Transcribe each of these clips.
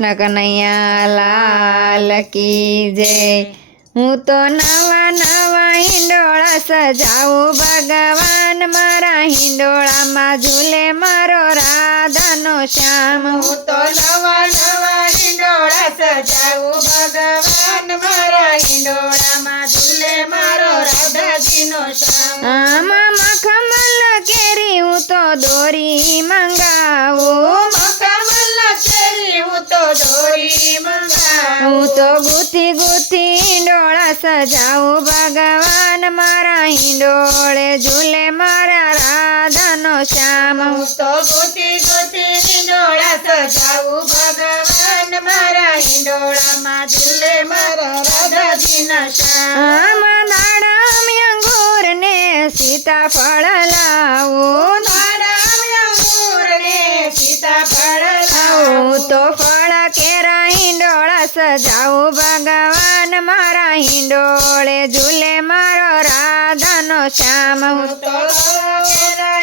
કનૈયા લાલ કી જય। હું તો નવા નવા હિંડોળા સજાવું ભગવાન મારા હિંડોળામાં ઝૂલે મારો રાધાનો શ્યામ। હું તો નવા નવા હિંડોળા સજાવું ભગવાન મારા હિંડોળામાં ઝૂલે મારો રાધાજીનો શ્યામ। આમાં મખમલ કેરી હું તો દોરી મંગાવું, મખમલ કેરી હું તો દોરી મંગાવું। હું તો ગુથી ગુથી હિંડોળા સજાવું ભગવાન મારા હિંડોળે ઝૂલે મારા રાધાનો શ્યામ। હું તો ગોતી ગોતી હિંડોળા સજાવું ભગવાન મારા હિંડોળામાં ઝૂલે મારા રાધાજીના શ્યામ। આમાં દાડમ અંગૂર ને સીતાફળ લાવું, હું તો ફળ કેરા હિંડોળા સજાવું ભગવાન મારા હિંડોળે ઝૂલે મારો રાધાનો શ્યામ। હું તો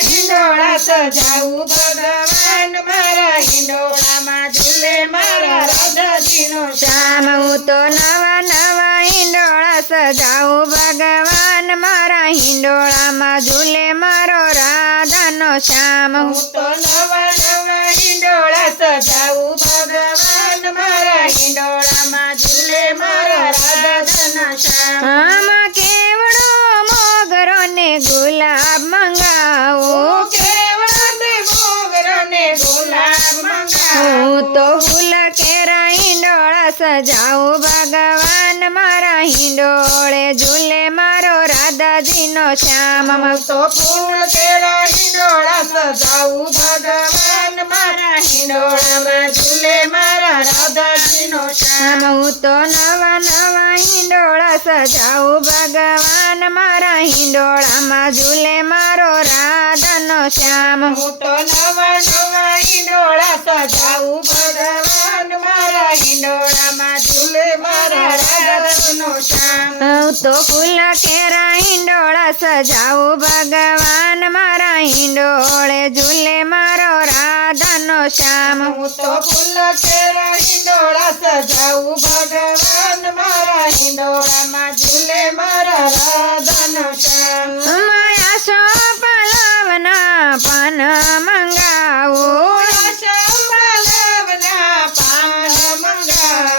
હિંડોળા સજાવું ભગવાન મારા હિંડોળામાં ઝૂલે મારા રાધાજીનો શ્યામ। હું તો નવા નવા હિંડોળા સજાવું ભગવાન મારા હિંડોળામાં ઝૂલે મારો રાધાનો શ્યામ। હું તો નવા નવા હિંડોળા સજાવું ભગવાન મારા હિંડોળામાં ઝૂલે મારા રાધાના શ્યામ। આમાં કેવડો મોગરો ને ગુલાબ મંગાવું, કેવડો ને મોગરો ને ગુલાબ મંગાવું। હું તો ફૂલ કેરા હિંડોળા સજાવું ભગવાન મારા હિંડોળે ઝૂલે મારો રાધાજીનો શ્યામ। હું તો ફૂલ કેળા હિંડોળા સજાવું ભગવાન મારા હિંડોળામાં ઝૂલે મારા રાધાજીનો શ્યામ। હું તો નવા નવા હિંડોળા સજાવું ભગવાન મારા હિંડોળામાં ઝૂલે મારો રાધાનો શ્યામ। હું તો નવા નવા હિંડોળા સજાવું ભગવાન મારા હિંડોળામાં ઝૂલે મારા રાધાજીનો શ્યામ। હું તો ફૂલ કેરા હિંડોળા સજાવું ભગવાન મારા હિંડોળે ઝૂલે મારો રાધાનો શ્યામ। હું તો ફૂલ કેળા હિંડોળા સજાવું ભગવાન મારા હિંડોળામાં ઝૂલે મારા રાધાનો શ્યામ। માયા સો પલવના પાન મંગાવું,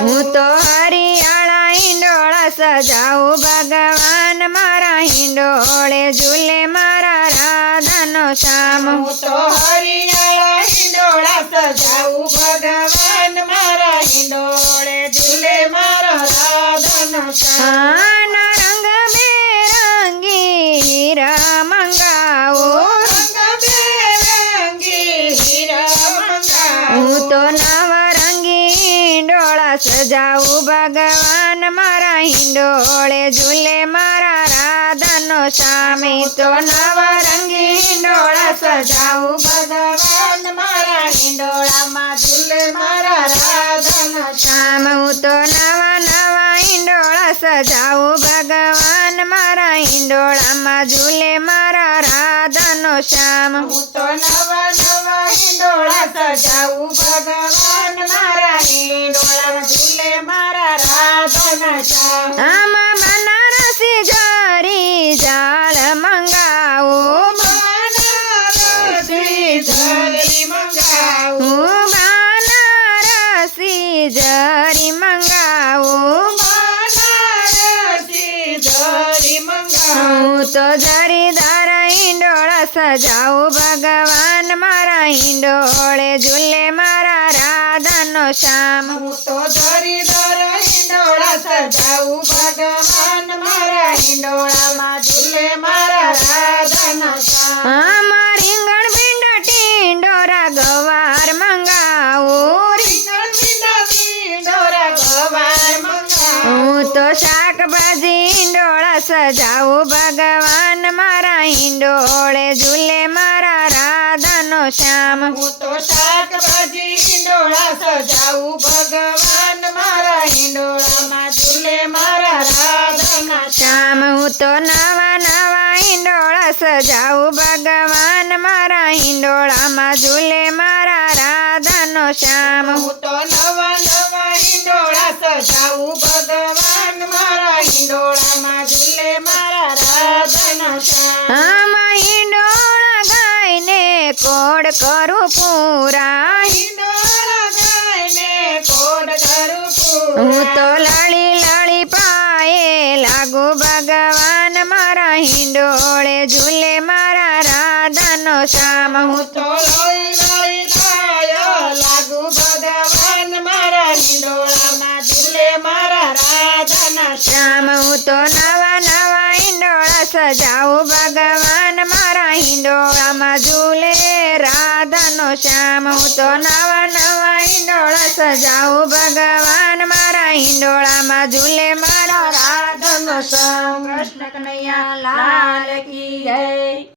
હું તો હરિયાળા હિંડોળા સજાવું ભગવાન મારા હિંડોળે ઝૂલે મારા રાધાનો શ્યામ। હું તો હરિયાળા હિંડોળા સજાવું ભગવાન મારા હિંડોળે ઝૂલે મારા રાધાનો શ્યામ। આના રંગ બેરંગી હીરા મંગાવું, રંગબેરંગી હીરા મંગાવું। હું તો નવરંગી હિંડોળા સજાવું ભગવાન મારા હિંડોળે ઝૂલે મારા રાધાનો શ્યામ। તો નવરંગી હિંડોળા સજાવું ભગવાન મારા હિંડોળામાં ઝૂલે મારા રાધાનો શ્યામ। હું તો નવા નવા હિંડોળા સજાવું ભગવાન મારા હિંડોળામાં ઝૂલે મારા રાધાનો શ્યામ। હું તો નવા નવા હિંડોળા સજાવું ભગવાન મારા હિંડોળામાં ઝૂલે મારા રાધાના શ્યામ। આમાં બનારસી જરી જાળ મંગાવું, બનારસી જરી મંગાવું। હું બનારસી જરી મંગાવું, બનારસી જરી મંગાવું। હું તો જરીદાર હિંડોળા સજાવું ભગવાન મારા હિંડોળે ઝૂલે મારા રાધાનો શ્યામ। હું તો જરીદાર હિંડોળા સજાવું ભગવાન મારા હિંડોળામાં ઝૂલે મારા રાધાના શ્યામ। આમાં રીંગણ ભીંડા ટીંડોરા ગવાર મંગાવું, ઢીંડોરા ગવાર મંગાવું। હું તો શાકભાજી હિંડોળા સજાવું ભગવાન મારા હિંડોળે ઝૂલે મારા રાધાનો શ્યામ। હું તો શાકભાજી હિંડોળા સજાવું ભગવાન મારા હિંડોળામાં ઝૂલે મારા રાધાના શ્યામ। હું તો નવા નવા હિંડોળા સજાવું ભગવાન મારા હિંડોળામાં ઝૂલે મારા રાધાનો શ્યામ। હું તો નવા કરું પૂરા હિંડોળા ગાયને કોડ કરું હું પૂરા તો લળી લળી પાયે લાગુ ભગવાન મારા હિંડોળે ઝૂલે મારા રાધાનો શ્યામ હું તો લઈ લઈ ગાયો લાગુ ભગવાન મારા હિંડોળામાં ઝૂલે મારા રાધાના શ્યામ હું તો નવા નવા હિંડોળા સજાવું ભગવાન મારા હિંડોળામાં ઝૂલે રાધાનો શ્યામ હું તો નવા નવા હિંડોળા સજાવું ભગવાન મારા હિંડોળામાં ઝૂલે મારા રાધાનો શ્યામ કૃષ્ણ કનૈયા લાલ કી જય